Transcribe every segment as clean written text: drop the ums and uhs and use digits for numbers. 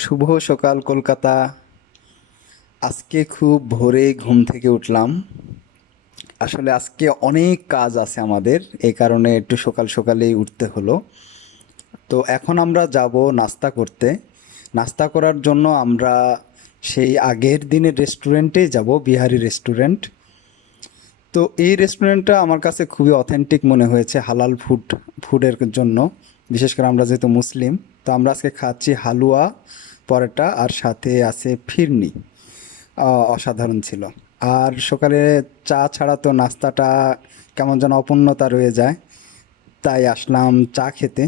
শুভ সকাল কলকাতা। আজকে খুব ভোরে ঘুম থেকে উঠলাম। আসলে আজকে অনেক কাজ আছে আমাদের, এই কারণে একটু সকাল সকালেই উঠতে হলো। তো এখন আমরা যাব নাস্তা করতে। নাস্তা করার জন্য আমরা সেই আগের দিনের রেস্টুরেন্টেই যাব, বিহারি রেস্টুরেন্ট। তো এই রেস্টুরেন্টটা আমার কাছে খুবই অথেন্টিক মনে হয়েছে হালাল ফুডের জন্য। বিশেষ করে আমরা যেহেতু মুসলিম, তো আমরা আজকে খাচ্ছি হালুয়া, পরোটা আর সাথে আছে ফিরনি। অসাধারণ ছিল। আর সকালে চা ছাড়া তো নাস্তাটা কেমন যেন অপূর্ণতা রয়ে যায়, তাই আসলাম চা খেতে।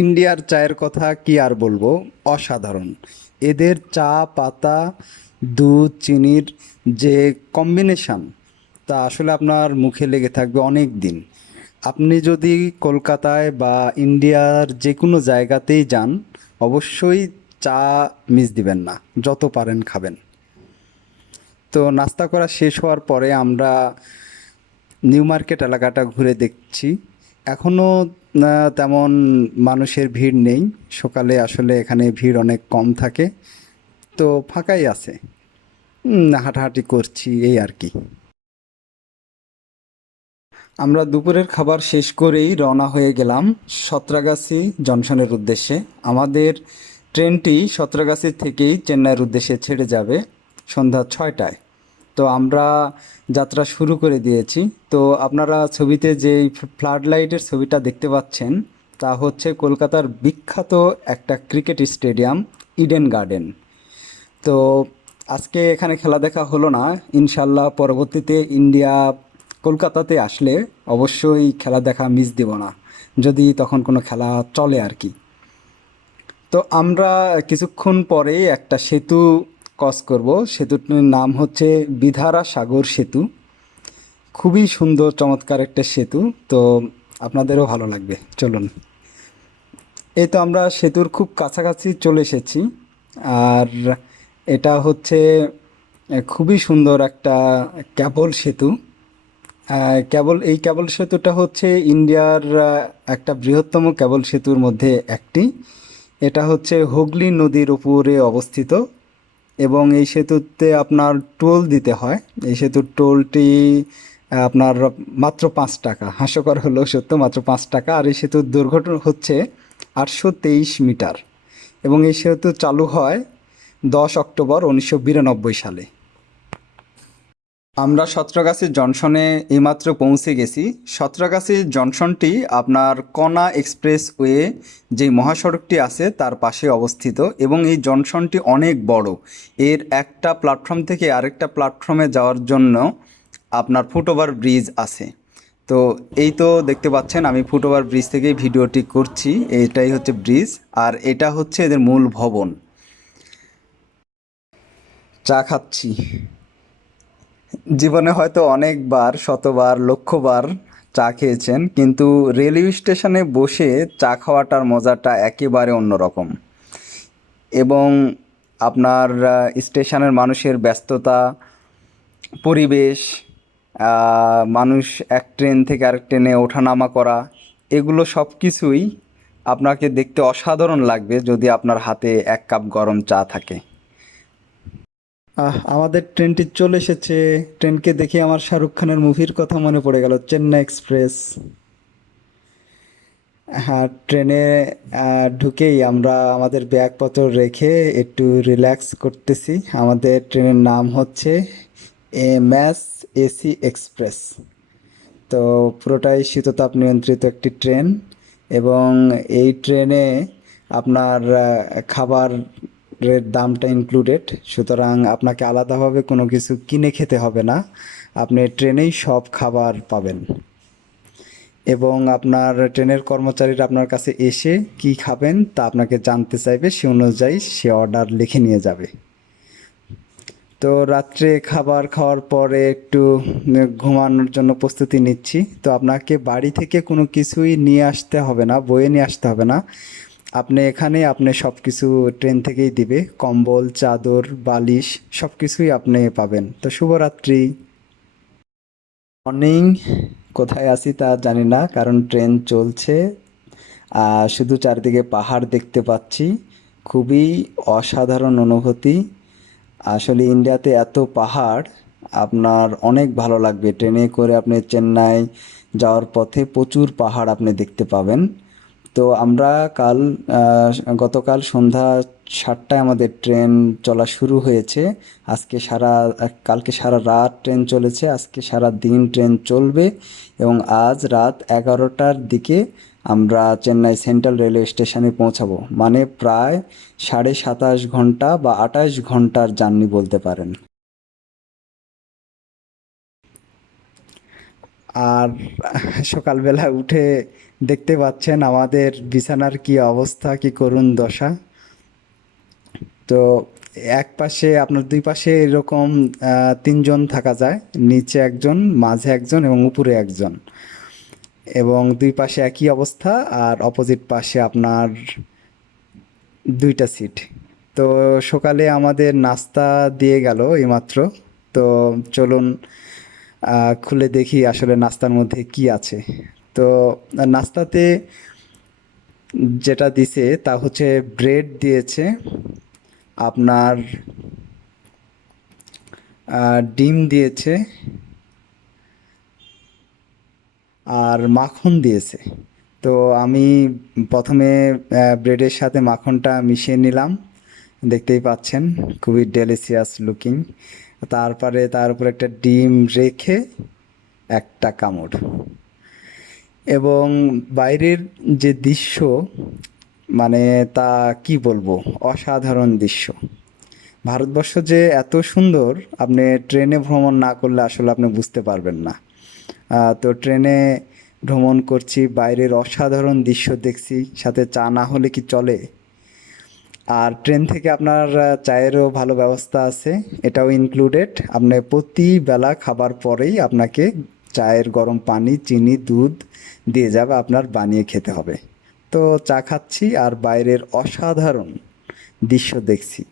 ইন্ডিয়ার চায়ের কথা কি আর বলবো, অসাধারণ। এদের চা পাতা, দুধ, চিনির যে কম্বিনেশন, তা আসলে আপনার মুখে লেগে থাকবে অনেক দিন। আপনি যদি কলকাতায় বা ইন্ডিয়ার যে কোনো জায়গাতেই যান, অবশ্যই চা মিস দিবেন না, যত পারেন খাবেন। তো নাস্তা করা শেষ হওয়ার পরে আমরা নিউ মার্কেট এলাকাটা ঘুরে দেখছি। এখনও তেমন মানুষের ভিড় নেই। সকালে আসলে এখানে ভিড় অনেক কম থাকে, তো ফাঁকাই আছে। হাঁটাহাঁটি করছি এই আর কি। আমরা দুপুরের খাবার শেষ করেই রওনা হয়ে গেলাম সাঁতরাগাছি জংশনের উদ্দেশ্যে। আমাদের ট্রেনটি সাঁতরাগাছি থেকেই চেন্নাইয়ের উদ্দেশ্যে ছেড়ে যাবে সন্ধ্যা 6টায়। তো আমরা যাত্রা শুরু করে দিয়েছি। তো আপনারা ছবিতে যে ফ্লাড লাইটের ছবিটা দেখতে পাচ্ছেন, তা হচ্ছে কলকাতার বিখ্যাত একটা ক্রিকেট স্টেডিয়াম, ইডেন গার্ডেন। তো আজকে এখানে খেলা দেখা হলো না। ইনশাল্লাহ পরবর্তীতে ইন্ডিয়া কলকাতাতে আসলে অবশ্যই খেলা দেখা মিস দেব না, যদি তখন কোনো খেলা চলে আর কি। তো আমরা কিছুক্ষণ পরে একটা সেতু ক্রস করব। সেতুটির নাম হচ্ছে বিধারা সাগর সেতু। খুবই সুন্দর চমৎকার একটা সেতু। তো আপনাদেরও ভালো লাগবে, চলুন। এই তো আমরা সেতুর খুব কাছাকাছি চলে এসেছি। আর এটা হচ্ছে খুবই সুন্দর একটা ক্যাবল সেতু। এই ক্যাবল সেতুটা হচ্ছে ইন্ডিয়ার একটা বৃহত্তম ক্যাবল সেতুর মধ্যে একটি। এটা হচ্ছে হুগলি নদীর উপরে অবস্থিত এবং এই সেতুতে আপনার টোল দিতে হয়। এই সেতুর টোলটি আপনার মাত্র 5 টাকা। হাস্যকর হলেও সত্য, মাত্র 5 টাকা। আর এই সেতুর দৈর্ঘ্য হচ্ছে 823 মিটার এবং এই সেতু চালু হয় 10 অক্টোবর 1992 সালে। আমরা সাঁতরাগাছি জংশনে এইমাত্র পৌঁছে গেছি। সাঁতরাগাছি জংশনটি আপনার কনা এক্সপ্রেসওয়ে যে মহাসড়কটি আছে তার পাশে অবস্থিত এবং এই জংশনটি অনেক বড়। এর একটা প্ল্যাটফর্ম থেকে আরেকটা প্ল্যাটফর্মে যাওয়ার জন্য আপনার ফুটওভার ব্রিজ আছে। তো এই তো দেখতে পাচ্ছেন, আমি ফুটওভার ব্রিজ থেকেই ভিডিওটি করছি। এটাই হচ্ছে ব্রিজ আর এটা হচ্ছে এদের মূল ভবন। চা খাচ্ছি। জীবনে হয়তো অনেকবার, শতবার, লক্ষবার চা খেয়েছেন, কিন্তু রেলওয়ে স্টেশনে বসে চা খাওয়াটার মজাটা একেবারে অন্যরকম। এবং আপনার স্টেশনের মানুষের ব্যস্ততা, পরিবেশ, মানুষ এক ট্রেন থেকে আরেক ট্রেনে ওঠানামা করা, এগুলো সব কিছুই আপনাকে দেখতে অসাধারণ লাগবে যদি আপনার হাতে 1 কাপ গরম চা থাকে। আমাদের ট্রেনটি চলে এসেছে। ট্রেনকে দেখে আমার শাহরুখ খানের মুভির কথা মনে পড়ে গেল, চেন্নাই এক্সপ্রেস। হ্যাঁ, ট্রেনে ঢুকেই আমরা আমাদের ব্যাগপত্র রেখে একটু রিল্যাক্স করতেছি। আমাদের ট্রেনের নাম হচ্ছে ম্যাস এসি এক্সপ্রেস। তো পুরোটাই শীততাপ নিয়ন্ত্রিত একটি ট্রেন এবং এই ট্রেনে আপনার খাবারের দামটা ইনক্লুডেড, সুতরাং আপনাকে আলাদাভাবে কোনো কিছু কিনে খেতে হবে না। আপনি ট্রেনেই সব খাবার পাবেন এবং আপনার ট্রেনের কর্মচারীরা আপনার কাছে এসে কি খাবেন তা আপনাকে জানতে চাইবে, সে অনুযায়ী সে অর্ডার লিখে নিয়ে যাবে। তো রাত্রে খাবার খাওয়ার পরে একটু ঘুমানোর জন্য প্রস্তুতি নিচ্ছি। তো আপনাকে বাড়ি থেকে কোনো কিছুই নিয়ে আসতে হবে না, বয়ে নিয়ে আসতে হবে না। আপনি এখানে আপনি সব কিছু ট্রেন থেকেই দিবে, কম্বল, চাদর, বালিশ সব কিছুই আপনি পাবেন। তো শুভরাত্রি। মর্নিং। কোথায় আছি তা জানি না, কারণ ট্রেন চলছে। শুধু চারিদিকে পাহাড় দেখতে পাচ্ছি। খুবই অসাধারণ অনুভূতি। আসলে ইন্ডিয়াতে এত পাহাড়, আপনার অনেক ভালো লাগবে। ট্রেনে করে আপনি চেন্নাই যাওয়ার পথে প্রচুর পাহাড় আপনি দেখতে পাবেন। তো আমরা গতকাল সন্ধ্যা 7টায় আমাদের ট্রেন চলা শুরু হয়েছে। কালকে সারা রাত ট্রেন চলেছে, আজকে সারা দিন ট্রেন চলবে এবং আজ রাত 11টার দিকে আমরা চেন্নাই সেন্ট্রাল রেলওয়ে স্টেশনে পৌঁছাবো। মানে প্রায় 27.5 ঘন্টা বা 28 ঘন্টার জার্নি বলতে পারেন। আর সকালবেলা উঠে দেখতে পাচ্ছেন আমাদের বিছানার কি অবস্থা, কি করুণ দশা। তো এক পাশে আপনার দুই পাশে এরকম তিনজন থাকা যায়, নিচে একজন, মাঝে একজন এবং উপরে একজন, এবং দুই পাশে একই অবস্থা। আর অপোজিট পাশে আপনার দুইটা সিট। তো সকালে আমাদের নাস্তা দিয়ে গেল এইমাত্র। তো চলুন খুলে দেখি আসলে নাস্তার মধ্যে কি আছে। তো নাস্তাতে যেটা দিছে তা হচ্ছে ব্রেড দিয়েছে, আপনার ডিম দিয়েছে, আর মাখন দিয়েছে। তো আমি প্রথমে ব্রেডের সাথে মাখনটা মিশিয়ে নিলাম, দেখতেই পাচ্ছেন খুবই ডেলিসিয়াস লুকিং। তারপরে তার উপর একটা ডিম রেখে একটা কামড়, এবং বাইরের যে দৃশ্য, মানে তা কি বলবো, অসাধারণ দৃশ্য। ভারতবর্ষ যে এত সুন্দর, আপনি ট্রেনে ভ্রমণ না করলে আসলে আপনি বুঝতে পারবেন না। তো ট্রেনে ভ্রমণ করছি, বাইরের অসাধারণ দৃশ্য দেখছি, সাথে চা না হলে কি চলে। আর ট্রেন থেকে আপনার চায়েরও ভালো ব্যবস্থা আছে, এটাও ইনক্লুডেড। আপনি প্রতি বেলা খাবার পরেই আপনাকে চায়ের গরম পানি, চিনি, দুধ দিয়ে যাবে, আপনার বানিয়ে খেতে হবে। তো চা খাচ্ছি আর বাইরের অসাধারণ দৃশ্য দেখছি।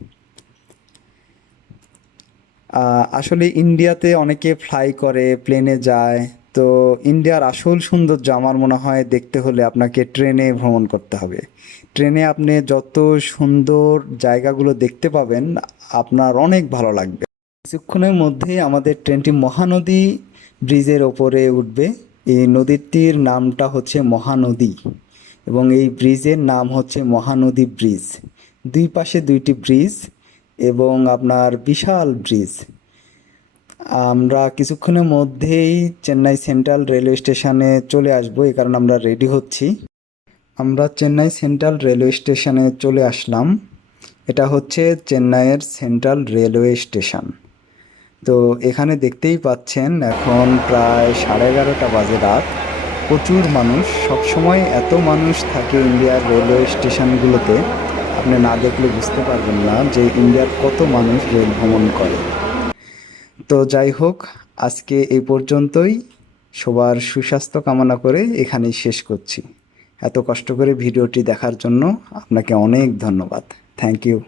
আসলে ইন্ডিয়াতে অনেকে ফ্লাই করে, প্লেনে যায়। তো ইন্ডিয়ার আসল সৌন্দর্য আমার মনে হয় দেখতে হলে আপনাকে ট্রেনে ভ্রমণ করতে হবে। ট্রেনে আপনি যত সুন্দর জায়গাগুলো দেখতে পাবেন, আপনার অনেক ভালো লাগবে। কিছুক্ষণের মধ্যেই আমাদের ট্রেনটি মহানদী ব্রিজের ওপরে উঠবে। এই নদীটির নামটা হচ্ছে মহানদী, এবং এই ব্রিজের নাম হচ্ছে মহানদী ব্রিজ। দুই পাশে দুইটি ব্রিজ এবং আপনার বিশাল ব্রিজ। আমরা কিছুক্ষণের মধ্যেই চেন্নাই সেন্ট্রাল রেলওয়ে স্টেশনে চলে আসবো, এই কারণে আমরা রেডি হচ্ছি। আমরা চেন্নাই সেন্ট্রাল রেলওয়ে স্টেশনে চলে আসলাম। এটা হচ্ছে চেন্নাইয়ের সেন্ট্রাল রেলওয়ে স্টেশন। তো এখানে দেখতেই পাচ্ছেন এখন প্রায় 11:30 বাজে রাত। প্রচুর মানুষ, সবসময় এত মানুষ থাকে ইন্ডিয়ার রেলওয়ে স্টেশনগুলোতে, আপনি না দেখলে বুঝতে পারবেন না যে ইন্ডিয়ার কত মানুষ রেল ভ্রমণ করে। তো যাই হোক, আজকে এই পর্যন্তই। সবার সুস্বাস্থ্য কামনা করে এখানেই শেষ করছি। এত কষ্ট করে ভিডিওটি দেখার জন্য আপনাকে অনেক ধন্যবাদ। Thank you.